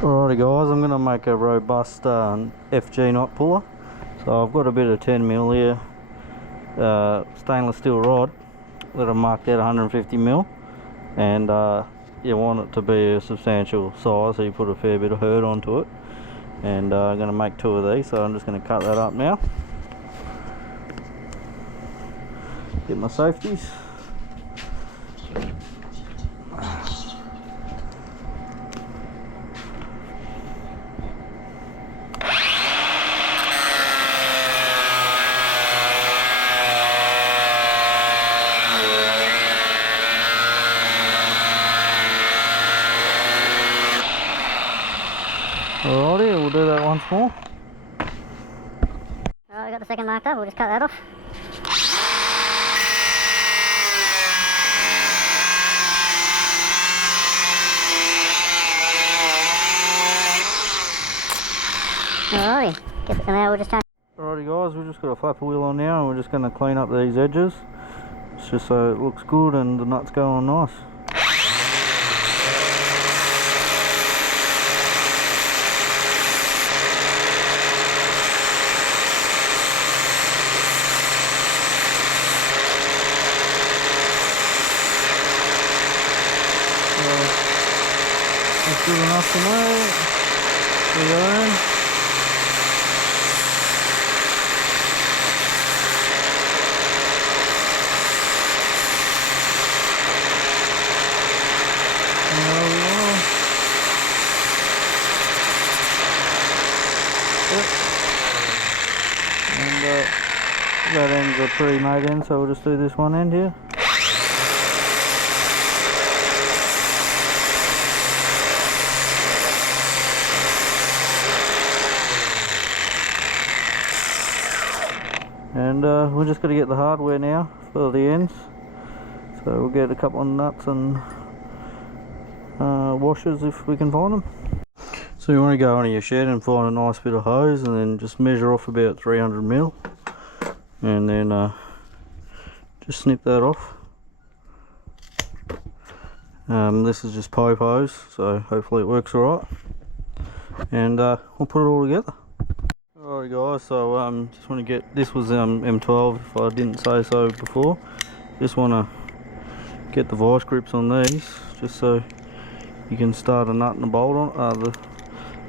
Alrighty guys, I'm going to make a robust FG knot puller. So I've got a bit of 10mm here, stainless steel rod that I've marked out 150mm, and you want it to be a substantial size, so you put a fair bit of hurt onto it. And I'm going to make 2 of these, so I'm just going to cut that up now. Get my safeties. Alrighty, we'll do that once more. Alright, we got the second marked up, we'll just cut that off. Alrighty, and now we'll just change. Alrighty guys, we've just got a flapper wheel on now, and we're just going to clean up these edges. It's just so it looks good and the nuts go on nice. That's good enough for me. There you go. And that end's a pre-made end, so we'll just do this one end here. And we're just going to get the hardware now for the ends. So we'll get a couple of nuts and washers if we can find them. So you want to go into your shed and find a nice bit of hose, and then just measure off about 300mm, and then just snip that off. This is just pipe hose, so hopefully it works alright, and we'll put it all together. Alright guys, so just want to get, this was M12 if I didn't say so before. Just want to get the vice grips on these, just so you can start a nut and a bolt on the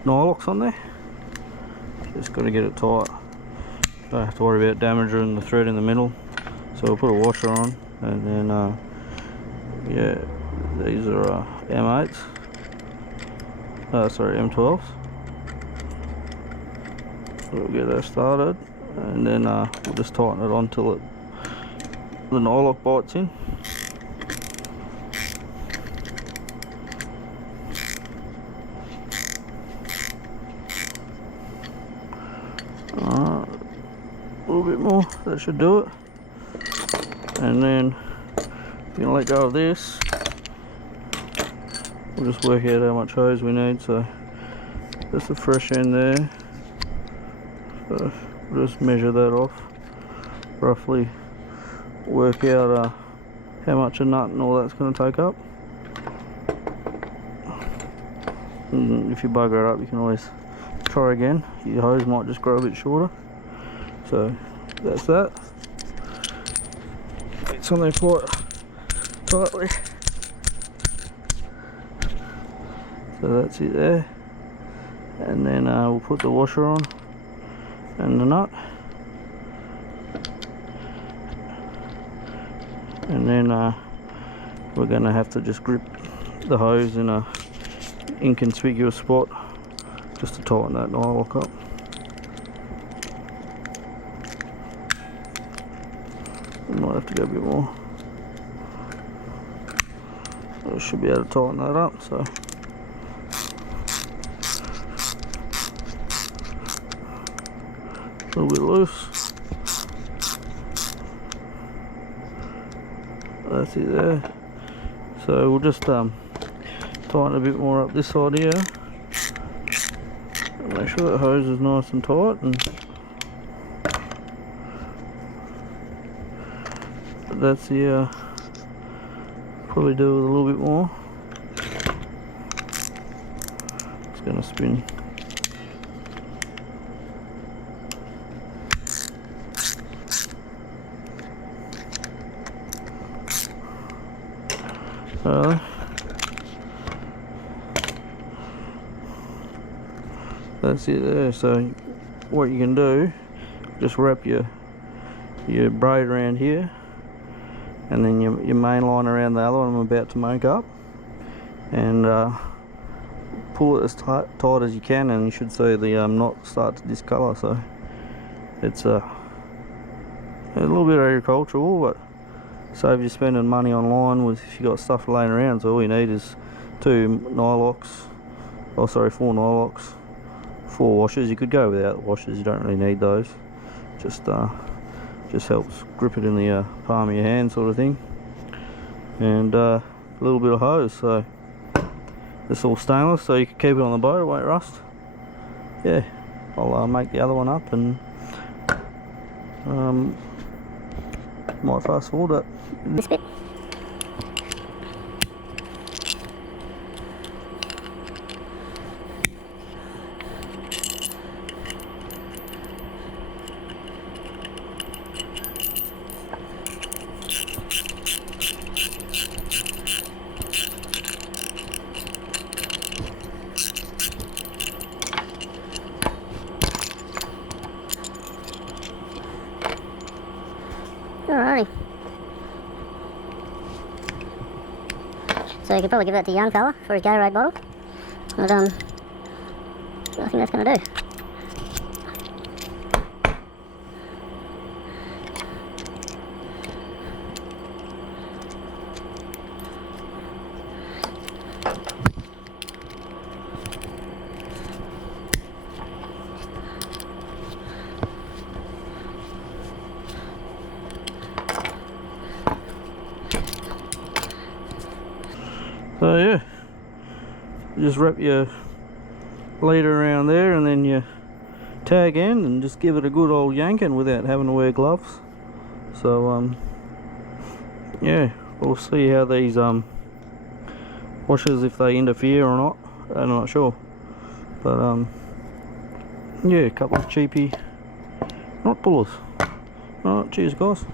Nylocks on there. Just got to get it tight. Don't have to worry about damaging the thread in the middle. So we'll put a washer on, and then yeah, these are M8s. Sorry, M12s. So we'll get that started, and then we'll just tighten it on till the Nylock bites in. A little bit more, that should do it. And then we're gonna let go of this. We'll just work out how much hose we need. So that's the fresh end there. So we'll just measure that off, roughly work out how much a nut and all that's going to take up. And if you bugger it up, you can always try again. Your hose might just grow a bit shorter. So that's that. It's on there quite tightly. So that's it there. And then we'll put the washer on and the nut. And then we're going to have to just grip the hose in a inconspicuous spot just to tighten that Nylock up. Might have to go a bit more. So I should be able to tighten that up. So a little bit loose. That's it there. So we'll just tighten a bit more up this side here. Make sure that hose is nice and tight, and that's the probably do with a little bit more. It's going to spin. That's it there. So what you can do, just wrap your braid around here, and then your main line around the other one I'm about to make up, and pull it as tight as you can, and you should see the knot start to discolour. So it's a little bit agricultural, but save you spending money online with if you got stuff laying around. So all you need is 2 Nylocks, oh sorry, 4 Nylocks, 4 washers. You could go without washers, you don't really need those. Just helps grip it in the palm of your hand, sort of thing. And a little bit of hose. So it's all stainless, so you can keep it on the boat, it won't rust. Yeah, I'll make the other one up, and might fast forward it. This bit. Alrighty. So you could probably give that to a young fella for his Gatorade bottle. But I think that's going to do. So yeah, just wrap your leader around there, and then your tag end, and just give it a good old yanking without having to wear gloves. So yeah, we'll see how these washers, if they interfere or not. I'm not sure, but yeah, a couple of cheapy knot pullers. Alright, cheers guys.